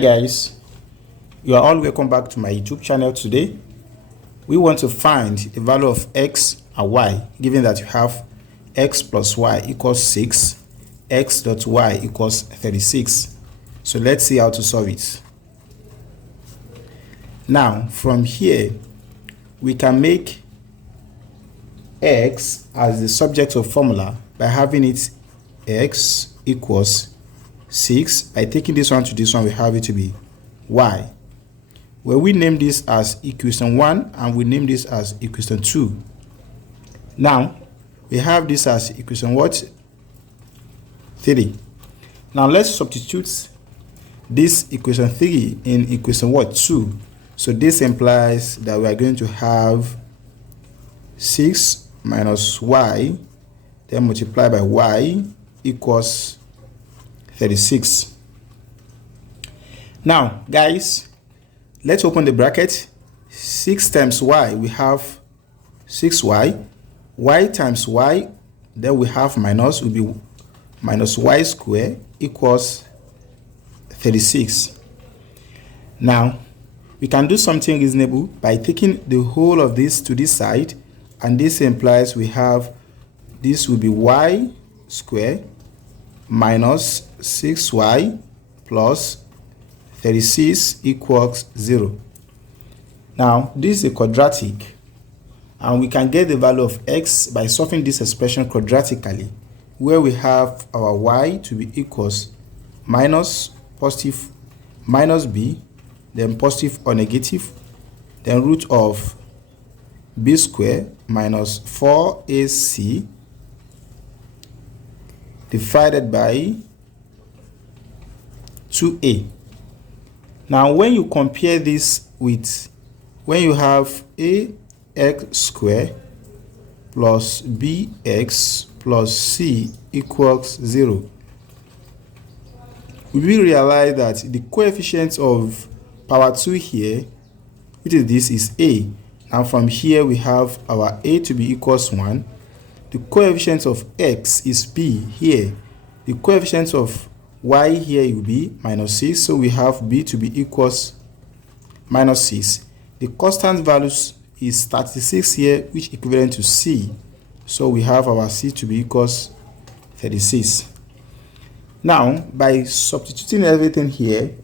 Guys, you are all welcome back to my YouTube channel. Today we want to find the value of x and y, given that you have x plus y equals 6, x dot y equals 36. So let's see how to solve it. Now from here we can make x as the subject of formula by having it x equals 6. By taking this one to this one, we have it to be y. Well, we name this as equation 1 and we name this as equation 2. Now we have this as equation what? 3. Now let's substitute this equation 3 in equation what? 2. So this implies that we are going to have 6 minus y, then multiply by y equals 36. Now guys, let's open the bracket. 6 times y, we have 6y. Y times y, then we have minus, will be minus y squared equals 36. Now we can do something reasonable by taking the whole of this to this side, and this implies we have this will be y squared minus 6y plus 36 equals 0. Now this is a quadratic, and we can get the value of x by solving this expression quadratically, where we have our y to be equals minus positive minus b, then positive or negative, then root of b squared minus 4ac divided by 2a. Now when you compare this with when you have ax squared plus bx plus c equals 0, we realize that the coefficient of power 2 here, which is this, is a. Now from here we have our a to be equals 1. The coefficient of x is b here. The coefficient of y here will be minus 6. So we have b to be equals minus 6. The constant values is 36 here, which equivalent to c. So we have our c to be equals 36. Now by substituting everything here,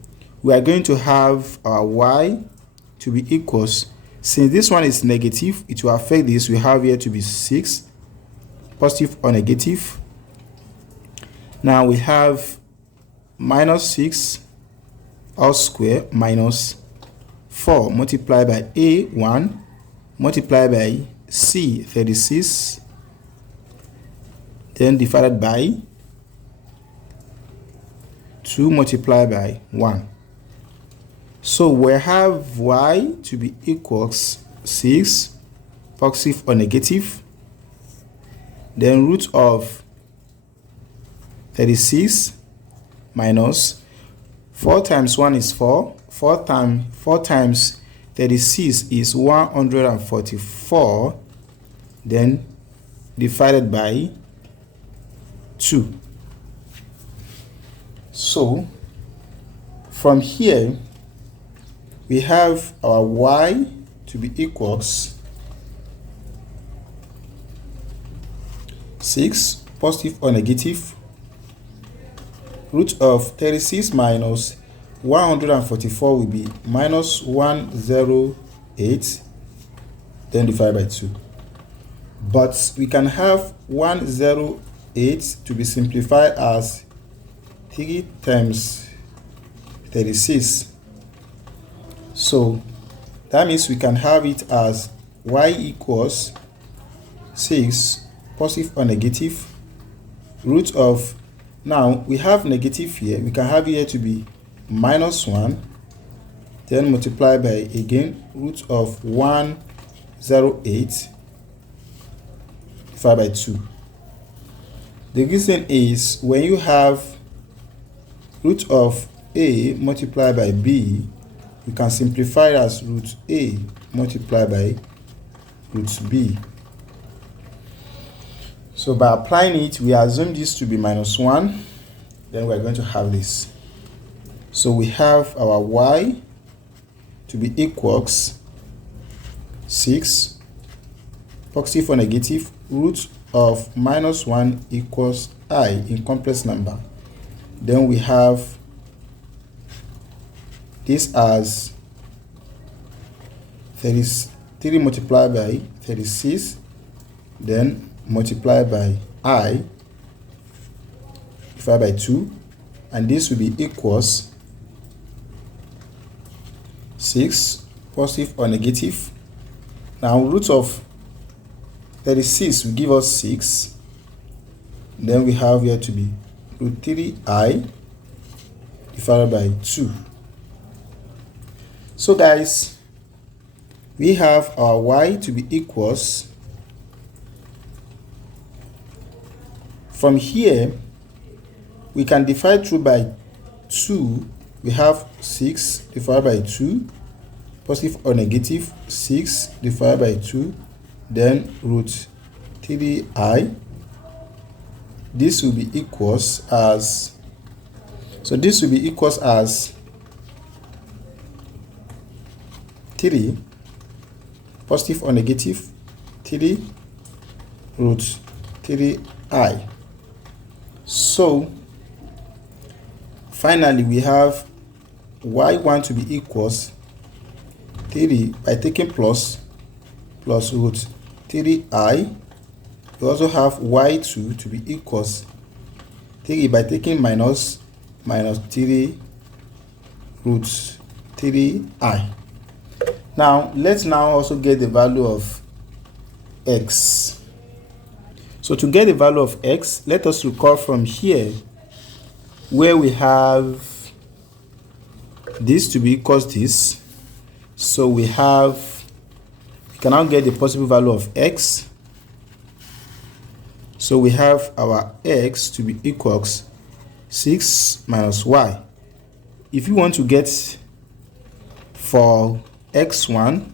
we are going to have our y to be equals, since this one is negative, it will affect this. We have here to be 6, positive or negative. Now we have minus 6 all square minus 4 multiplied by a1 multiplied by c 36, then divided by 2 multiplied by 1. So we have y to be equals 6 positive or negative, then root of 36 minus 4 times 1 is 4. 4 times 36 is 144, then divided by 2. So from here we have our y to be equals 6 positive or negative, root of 36 minus 144 will be minus 108, then divided by 2. But we can have 108 to be simplified as 3 times 36. So that means we can have it as y equals 6 positive or negative, root of, now we have negative here, we can have here to be minus 1, then multiply by again root of 108 divided by 2. The reason is when you have root of a multiplied by b, we can simplify it as root a multiplied by root b. So by applying it, we assume this to be minus 1, then we're going to have this. So we have our y to be equals 6, positive or negative, root of -1 equals I in complex number. Then we have this as 33 multiplied by 36, then multiplied by I divided by 2, and this will be equals 6, positive or negative. Now root of 36 will give us 6. Then we have here to be root 3I divided by 2. So guys, we have our y to be equals, from here we can divide through by 2. We have 6 divided by 2, positive or negative, 6 divided by 2, then root 3I. This will be equals as, so this will be equals as 3, positive or negative, 3 root 3I. So finally we have y1 to be equals 3 by taking plus root 3I. We also have y2 to be equals 3 by taking minus 3 root 3I. Now let's now also get the value of x. So to get the value of x, let us recall from here where we have this to be equals this. So we can now get the possible value of x. So we have our x to be equals 6 minus y. If you want to get for x1,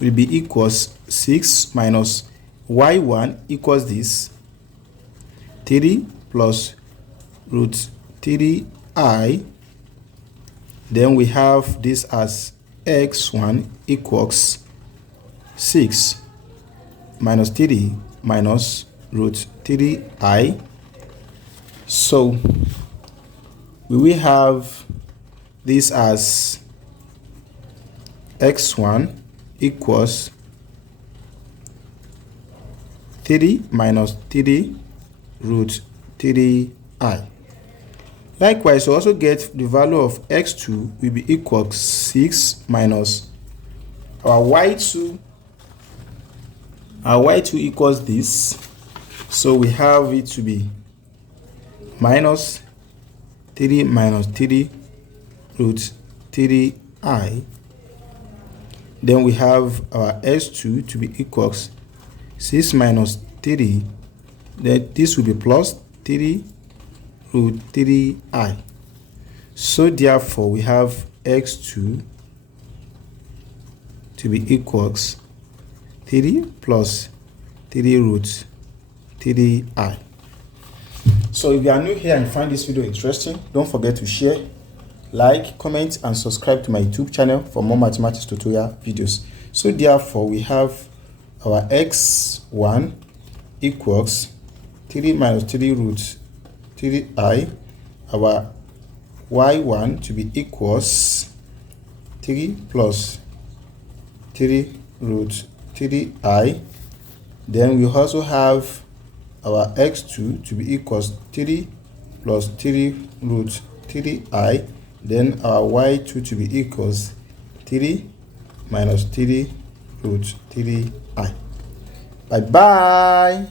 will be equals 6 minus y1 equals this 3 plus root 3I. Then we have this as x1 equals 6 minus 3 minus root 3I. So we will have this as x1 equals 3 minus 3 root 3I. Likewise, we also get the value of x2 will be equal to 6 minus our y2. Our y2 equals this. So we have it to be minus 3 minus 3 root 3I. Then we have our s2 to be equals 6 minus 3. Then this will be plus 3 root 3I. So therefore we have x2 to be equals 3 plus 3 root 3I. So if you are new here and find this video interesting, don't forget to share, like, comment and subscribe to my YouTube channel for more mathematics tutorial videos. So therefore we have our x1 equals 3 minus 3 root 3I. Our y1 to be equals 3 plus 3 root 3I. Then we also have our x2 to be equals 3 plus 3 root 3I. Then our y2 to be equals 3 minus 3 root 3I. Bye bye.